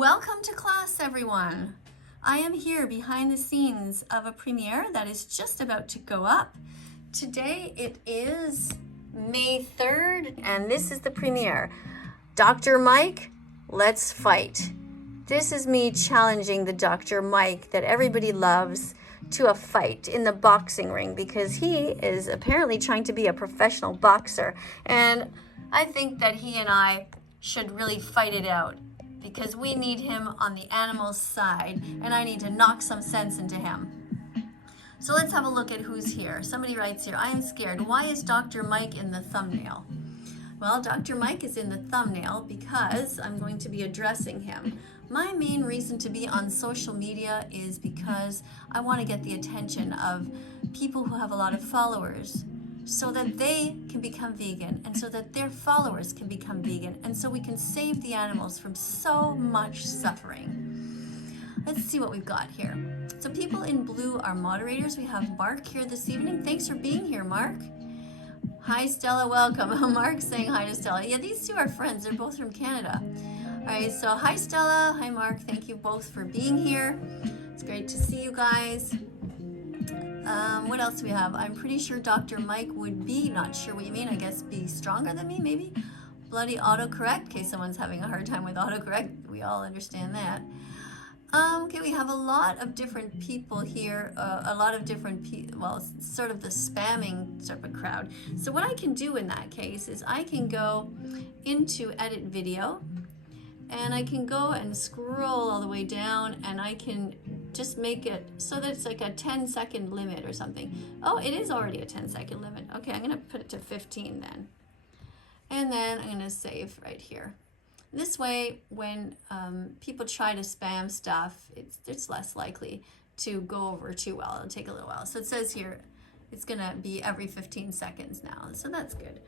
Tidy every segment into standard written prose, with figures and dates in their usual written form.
Welcome to class, everyone. I am here behind the scenes of a premiere that is just about to go up. Today it is May 3rd, and this is the premiere. Dr. Mike, let's fight. This is me challenging the Dr. Mike that everybody loves to a fight in the boxing ring because he is apparently trying to be a professional boxer. And I think that he and I should really fight it out, because we need him on the animal's side, and I need to knock some sense into him. So let's have a look at who's here. Somebody writes here, I am scared. Why is Dr. Mike in the thumbnail? Well, Dr. Mike is in the thumbnail because I'm going to be addressing him. My main reason to be on social media is because I want to get the attention of people who have a lot of followers, so that they can become vegan and so that their followers can become vegan, and so we can save the animals from so much suffering. Let's see what we've got here. So people in blue are moderators. We have Mark here this evening. Thanks for being here, Mark. Hi, Stella, welcome. Mark's saying hi to Stella. Yeah, these two are friends. They're both from Canada. All right, so hi, Stella. Hi, Mark. Thank you both for being here. It's great to see you guys. What else do we have? I'm pretty sure Dr. Mike would be, not sure what you mean, I guess be stronger than me, maybe? Bloody autocorrect, in case someone's having a hard time with autocorrect. We all understand that. Okay, we have a lot of different people here, a lot of different well, sort of the spamming sort of crowd. So what I can do in that case is I can go into edit video, and I can go and scroll all the way down, and I can just make it so that it's like a 10-second limit or something. Oh, it is already a 10-second limit. Okay, I'm gonna put it to 15 then. And then I'm gonna save right here. This way, when people try to spam stuff, it's less likely to go over too well. It'll take a little while. So it says here, it's gonna be every 15 seconds now. So that's good.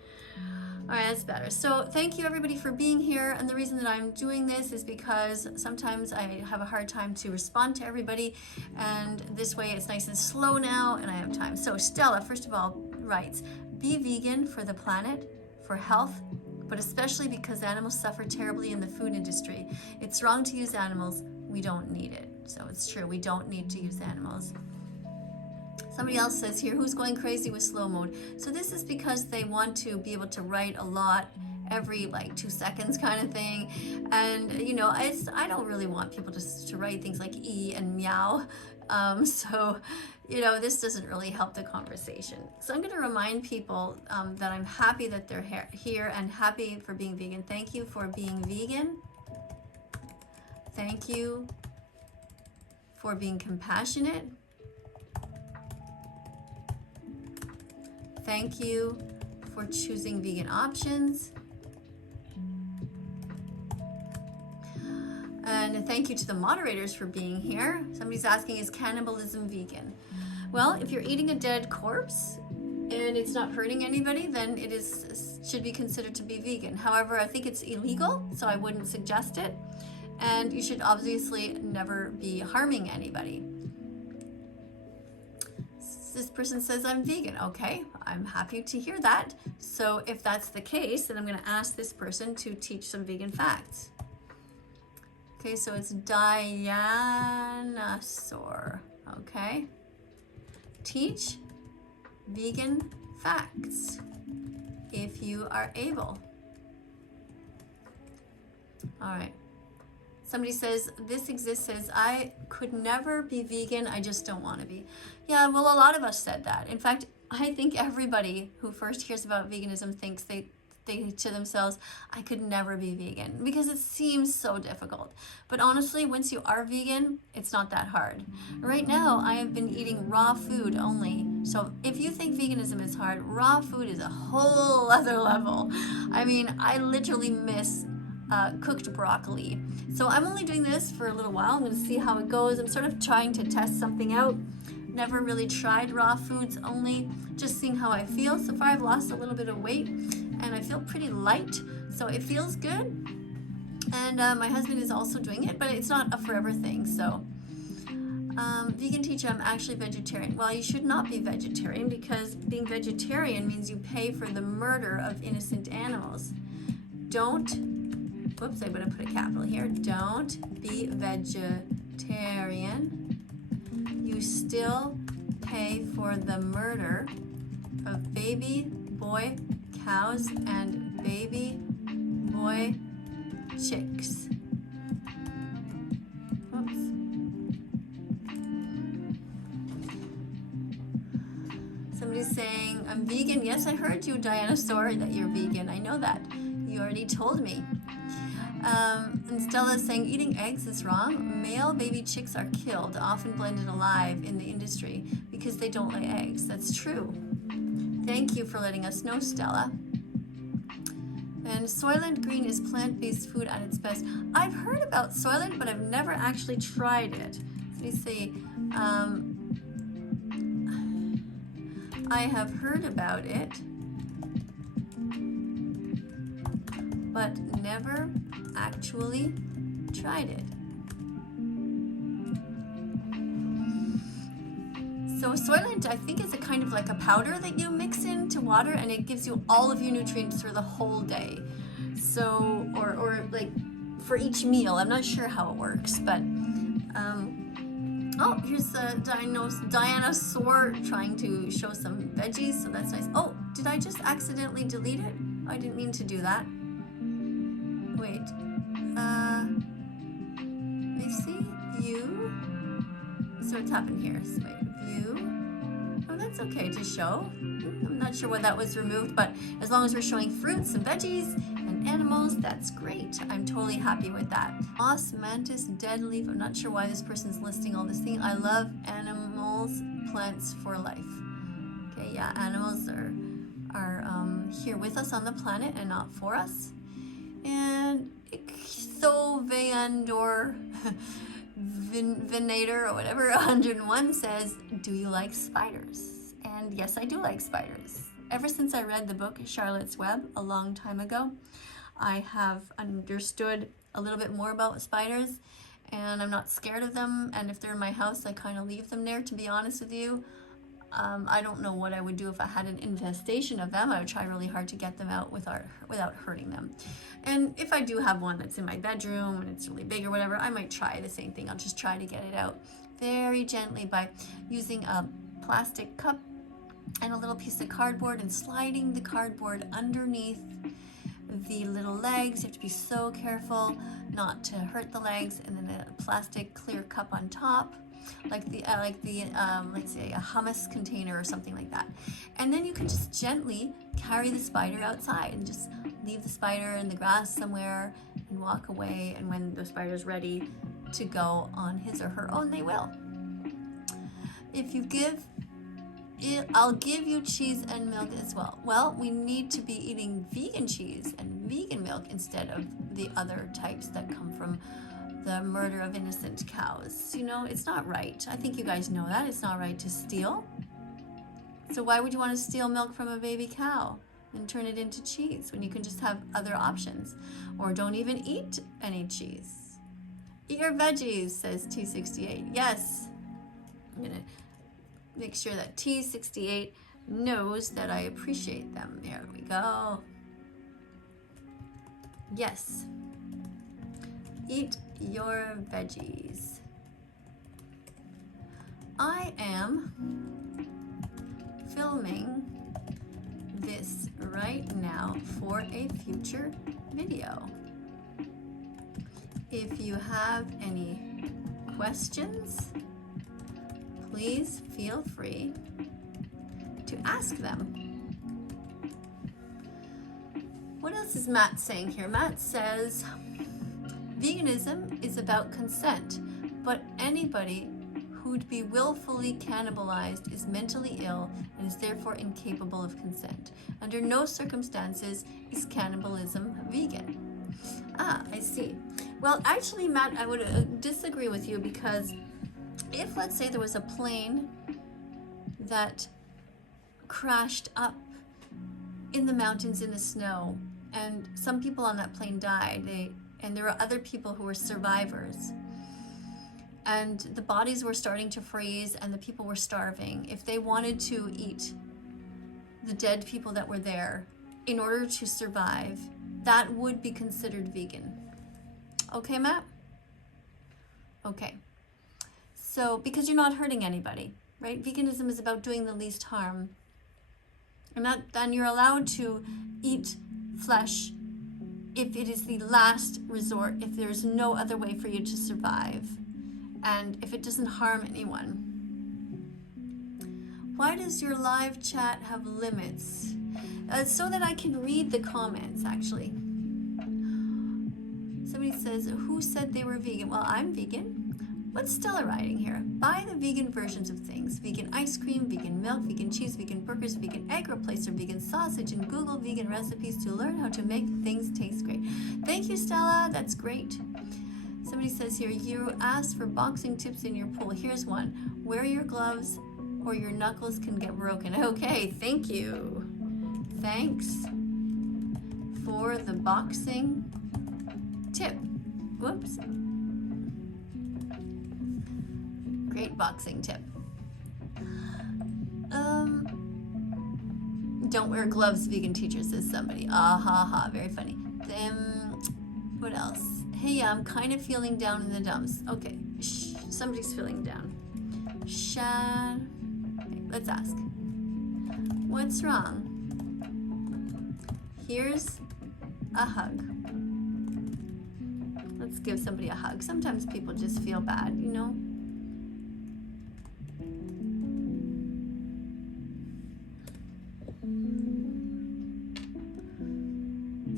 All right, that's better. So thank you everybody for being here. And the reason that I'm doing this is because sometimes I have a hard time to respond to everybody. And this way it's nice and slow now and I have time. So Stella, first of all, writes, be vegan for the planet, for health, but especially because animals suffer terribly in the food industry. It's wrong to use animals. We don't need it. So it's true, we don't need to use animals. Somebody else says here, who's going crazy with slow mode? So this is because they want to be able to write a lot every like 2 seconds kind of thing. And you know, I don't really want people to write things like E and meow. So, you know, this doesn't really help the conversation. So I'm going to remind people that I'm happy that they're here and happy for being vegan. Thank you for being vegan. Thank you for being compassionate. Thank you for choosing vegan options. And thank you to the moderators for being here. Somebody's asking, is cannibalism vegan? Well, if you're eating a dead corpse and it's not hurting anybody, then it should be considered to be vegan. However, I think it's illegal, so I wouldn't suggest it. And you should obviously never be harming anybody. This person says I'm vegan. Okay, I'm happy to hear that. So if that's the case, then I'm going to ask this person to teach some vegan facts. Okay, so it's dinosaur. Okay, teach vegan facts if you are able. All right. Somebody says, this exists, says, I could never be vegan, I just don't want to be. Yeah, well, a lot of us said that. In fact, I think everybody who first hears about veganism thinks they to themselves, I could never be vegan, because it seems so difficult. But honestly, once you are vegan, it's not that hard. Right now, I have been eating raw food only. So if you think veganism is hard, raw food is a whole other level. I mean, I literally miss cooked broccoli. So I'm only doing this for a little while. I'm going to see how it goes. I'm sort of trying to test something out. Never really tried raw foods, only just seeing how I feel. So far I've lost a little bit of weight and I feel pretty light, so it feels good. And my husband is also doing it, but it's not a forever thing. So vegan teacher, I'm actually vegetarian. Well, you should not be vegetarian, because being vegetarian means you pay for the murder of innocent animals. Don't whoops, I better put a capital here. Don't be vegetarian. You still pay for the murder of baby boy cows and baby boy chicks. Whoops. Somebody's saying, I'm vegan. Yes, I heard you, Dinosaur, that you're vegan. I know that. You already told me. And Stella's saying, eating eggs is wrong. Male baby chicks are killed, often blended alive in the industry because they don't lay eggs. That's true. Thank you for letting us know, Stella. And Soylent Green is plant-based food at its best. I've heard about Soylent, but I've never actually tried it. Let me see. I have heard about it, but never actually tried it. So Soylent, I think, is a kind of like a powder that you mix into water, and it gives you all of your nutrients for the whole day. So, or like for each meal. I'm not sure how it works, but oh, here's the Dinosaur trying to show some veggies, so that's nice. Oh, did I just accidentally delete it? I didn't mean to do that. Wait, let me see, view. So what's happened here? So wait, view. Oh, that's okay to show. I'm not sure why that was removed, but as long as we're showing fruits and veggies and animals, that's great. I'm totally happy with that. Moss, mantis, dead leaf. I'm not sure why this person's listing all this thing. I love animals, plants for life. Okay, yeah, animals are here with us on the planet and not for us. And Ichthoveandor Venator or whatever 101 says, do you like spiders? And yes, I do like spiders. Ever since I read the book Charlotte's Web a long time ago, I have understood a little bit more about spiders, and I'm not scared of them. And if they're in my house, I kind of leave them there, to be honest with you. I don't know what I would do if I had an infestation of them. I would try really hard to get them out without hurting them. And if I do have one that's in my bedroom and it's really big or whatever, I might try the same thing. I'll just try to get it out very gently by using a plastic cup and a little piece of cardboard and sliding the cardboard underneath the little legs. You have to be so careful not to hurt the legs, and then a plastic clear cup on top, like the let's say a hummus container or something like that. And then you can just gently carry the spider outside and just leave the spider in the grass somewhere and walk away, and when the spider's ready to go on his or her own, they will. If you give it, I'll give you cheese and milk as well. Well, we need to be eating vegan cheese and vegan milk instead of the other types that come from the murder of innocent cows. You know, it's not right. I think you guys know that. It's not right to steal. So why would you want to steal milk from a baby cow and turn it into cheese when you can just have other options? Or don't even eat any cheese. Eat your veggies, says T68. Yes. I'm going to make sure that T68 knows that I appreciate them. There we go. Yes. Eat your veggies. I am filming this right now for a future video. If you have any questions, please feel free to ask them. What else is Matt saying here? Matt says, veganism is about consent, but anybody who'd be willfully cannibalized is mentally ill and is therefore incapable of consent. Under no circumstances is cannibalism vegan. Ah, I see. Well, actually, Matt, I would disagree with you, because if, let's say, there was a plane that crashed up in the mountains in the snow, and some people on that plane died, and there were other people who were survivors, and the bodies were starting to freeze and the people were starving. If they wanted to eat the dead people that were there in order to survive, that would be considered vegan. Okay, Matt? Okay. So, because you're not hurting anybody, right? Veganism is about doing the least harm. And you're allowed to eat flesh if it is the last resort, if there's no other way for you to survive, and if it doesn't harm anyone. Why does your live chat have limits? So that I can read the comments, actually. Somebody says, who said they were vegan? Well, I'm vegan. What's Stella writing here? Buy the vegan versions of things. Vegan ice cream, vegan milk, vegan cheese, vegan burgers, vegan egg replacer, vegan sausage, and Google vegan recipes to learn how to make things taste great. Thank you, Stella. That's great. Somebody says here, you asked for boxing tips in your pool. Here's one. Wear your gloves or your knuckles can get broken. Okay, thank you. Thanks for the boxing tip. Whoops. Great boxing tip. Don't wear gloves, vegan teacher, says somebody. Ah ha ha, very funny. What else? Hey, I'm kind of feeling down in the dumps. Okay, somebody's feeling down. Shad. Okay, let's ask. What's wrong? Here's a hug. Let's give somebody a hug. Sometimes people just feel bad, you know?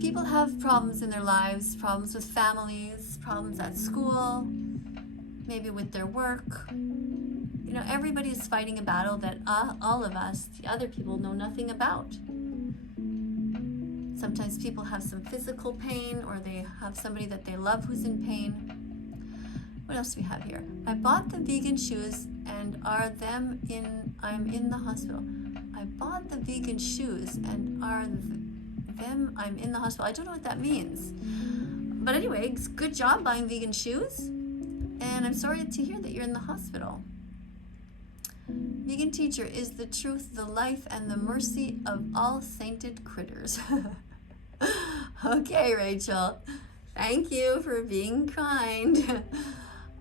People have problems in their lives, problems with families, problems at school, maybe with their work. You know, everybody is fighting a battle that all of us, the other people, know nothing about. Sometimes people have some physical pain, or they have somebody that they love who's in pain. What else do we have here? I bought the vegan shoes and I'm in the hospital. I bought the vegan shoes and I'm in the hospital. I don't know what that means. But anyway, good job buying vegan shoes. And I'm sorry to hear that you're in the hospital. Vegan teacher is the truth, the life, and the mercy of all sainted critters. Okay, Rachel. Thank you for being kind.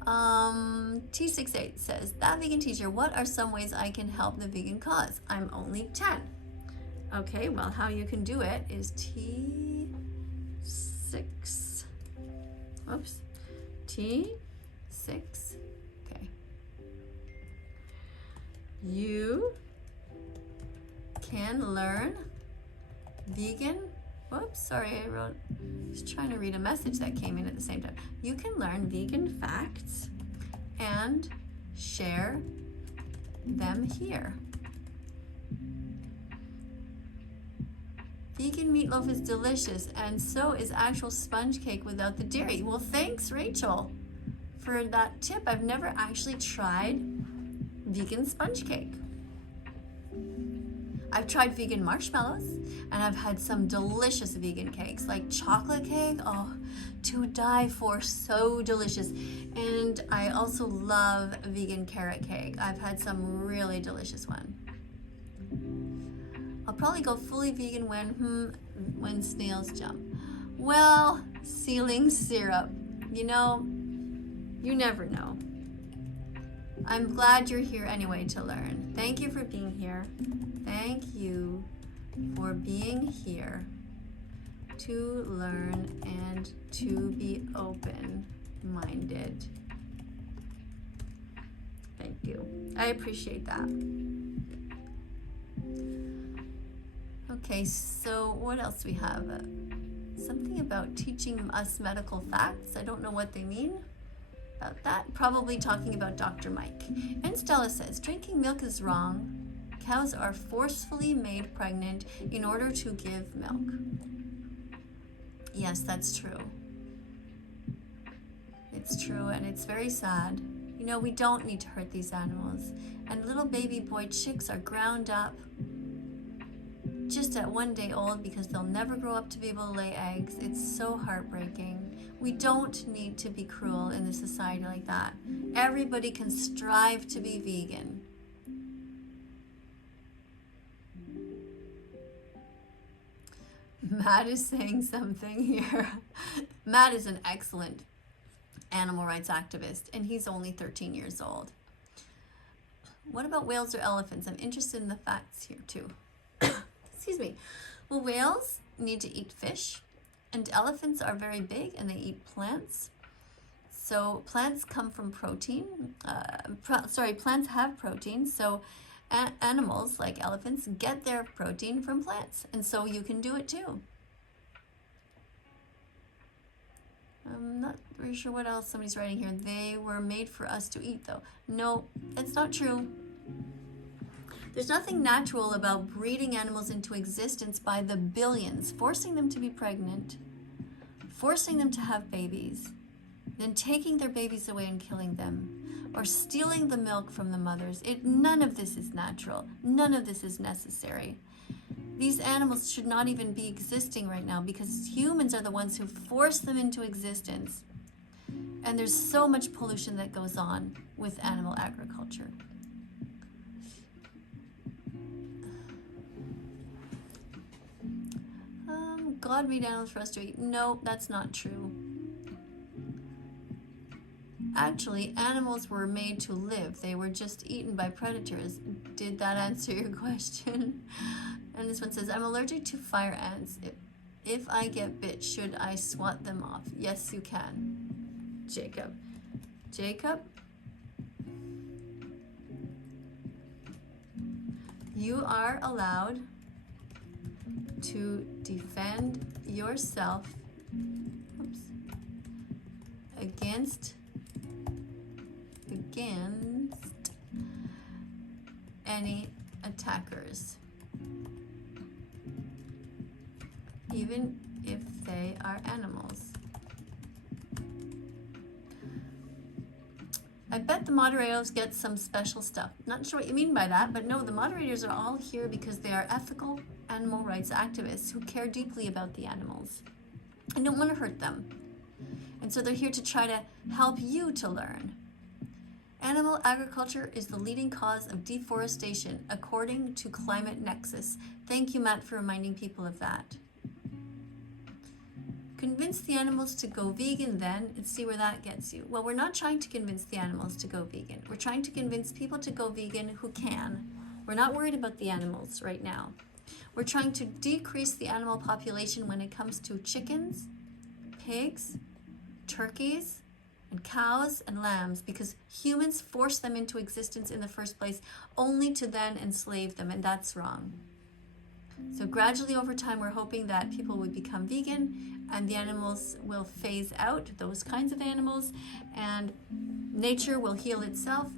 T68 says, that vegan teacher, what are some ways I can help the vegan cause? I'm only 10. Okay, well, how you can do it is T6. Whoops. T6. Okay. You can learn vegan. Whoops, sorry, I was trying to read a message that came in at the same time. You can learn vegan facts and share them here. Vegan meatloaf is delicious, and so is actual sponge cake without the dairy. Well, thanks, Rachel, for that tip. I've never actually tried vegan sponge cake. I've tried vegan marshmallows, and I've had some delicious vegan cakes, like chocolate cake, oh, to die for, so delicious. And I also love vegan carrot cake. I've had some really delicious one. I'll probably go fully vegan when snails jump. Well, ceiling syrup, you know, you never know. I'm glad you're here anyway to learn. Thank you for being here. Thank you for being here to learn and to be open-minded. Thank you. I appreciate that. Okay, so what else do we have? Something about teaching us medical facts. I don't know what they mean about that. Probably talking about Dr. Mike. And Stella says, drinking milk is wrong. Cows are forcefully made pregnant in order to give milk. Yes, that's true. It's true, and it's very sad. You know, we don't need to hurt these animals. And little baby boy chicks are ground up just at 1 day old because they'll never grow up to be able to lay eggs. It's so heartbreaking. We don't need to be cruel in a society like that. Everybody can strive to be vegan. Matt is saying something here. Matt is an excellent animal rights activist, and he's only 13 years old. What about whales or elephants? I'm interested in the facts here too. Excuse me. Well, whales need to eat fish, and elephants are very big and they eat plants. So plants come from protein. Plants have protein. So animals like elephants get their protein from plants, and so you can do it too. I'm not very sure what else somebody's writing here. They were made for us to eat, though. No, that's not true. There's nothing natural about breeding animals into existence by the billions, forcing them to be pregnant, forcing them to have babies, then taking their babies away and killing them, or stealing the milk from the mothers. None of this is natural. None of this is necessary. These animals should not even be existing right now because humans are the ones who force them into existence. And there's so much pollution that goes on with animal agriculture. God made animals for us to eat. No, that's not true. Actually, animals were made to live. They were just eaten by predators. Did that answer your question? And this one says, I'm allergic to fire ants. If I get bit, should I swat them off? Yes, you can. Jacob. Jacob? You are allowed to defend yourself against any attackers, even if they are animals. I bet the moderators get some special stuff. Not sure what you mean by that, but no, the moderators are all here because they are ethical animal rights activists who care deeply about the animals and don't want to hurt them. And so they're here to try to help you to learn. Animal agriculture is the leading cause of deforestation, according to Climate Nexus. Thank you, Matt, for reminding people of that. Convince the animals to go vegan then and see where that gets you. Well, we're not trying to convince the animals to go vegan. We're trying to convince people to go vegan who can. We're not worried about the animals right now. We're trying to decrease the animal population when it comes to chickens, pigs, turkeys, and cows and lambs, because humans force them into existence in the first place only to then enslave them, and that's wrong. So gradually over time, we're hoping that people would become vegan and the animals will phase out, those kinds of animals, and nature will heal itself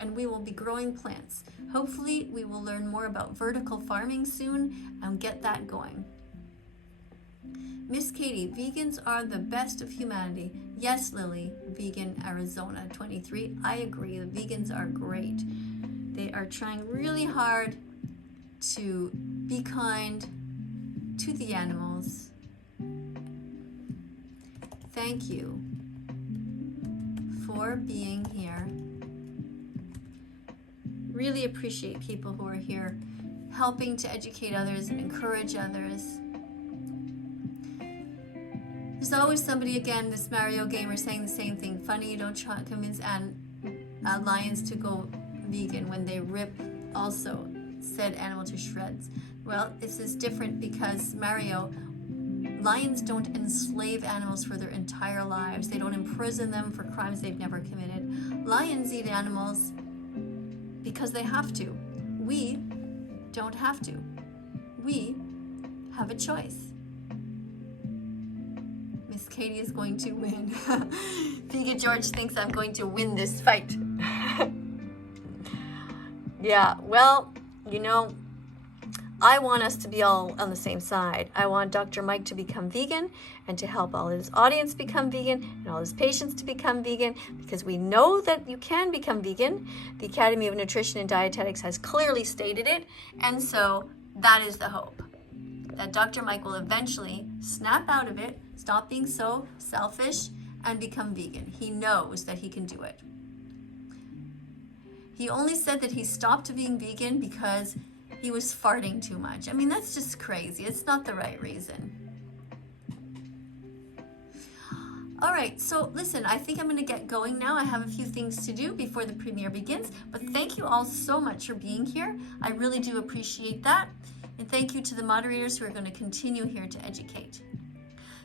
and we will be growing plants. Hopefully we will learn more about vertical farming soon and get that going. Miss Katie, vegans are the best of humanity. Yes, Lily, vegan Arizona 23. I agree, the vegans are great. They are trying really hard to be kind to the animals. Thank you for being here. Really appreciate people who are here helping to educate others and encourage others. There's always somebody, again, this Mario gamer, saying the same thing. Funny you don't try to convince lions to go vegan when they rip also said animal to shreds. Well, this is different because, Mario, lions don't enslave animals for their entire lives. They don't imprison them for crimes they've never committed. Lions eat animals because they have to. We don't have to. We have a choice. Miss Katie is going to win. Vegan George thinks I'm going to win this fight. Yeah, well, you know, I want us to be all on the same side. I want Dr. Mike to become vegan and to help all his audience become vegan and all his patients to become vegan, because we know that you can become vegan. The Academy of Nutrition and Dietetics has clearly stated it, and so that is the hope, that Dr. Mike will eventually snap out of it, stop being so selfish, and become vegan. He knows that he can do it. He only said that he stopped being vegan because he was farting too much. I mean, that's just crazy. It's not the right reason. All right, so listen, I think I'm going to get going now. I have a few things to do before the premiere begins, but thank you all so much for being here. I really do appreciate that. And thank you to the moderators who are going to continue here to educate.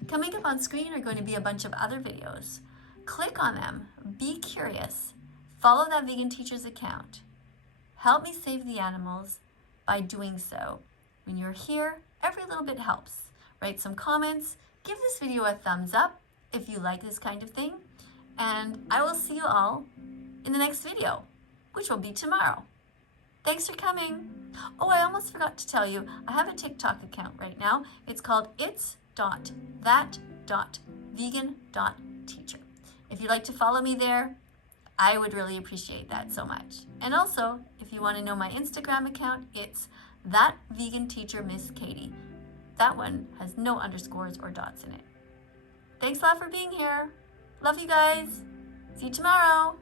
Coming up on screen are going to be a bunch of other videos. Click on them, be curious, follow That Vegan Teacher's account. Help me save the animals by doing so. When you're here, every little bit helps. Write some comments, give this video a thumbs up if you like this kind of thing, and I will see you all in the next video, which will be tomorrow. Thanks for coming. Oh, I almost forgot to tell you, I have a TikTok account right now. It's called its.that.vegan.teacher. If you'd like to follow me there, I would really appreciate that so much. And also, if you want to know my Instagram account, it's thatveganteacher Miss KADIE. That one has no underscores or dots in it. Thanks a lot for being here. Love you guys. See you tomorrow.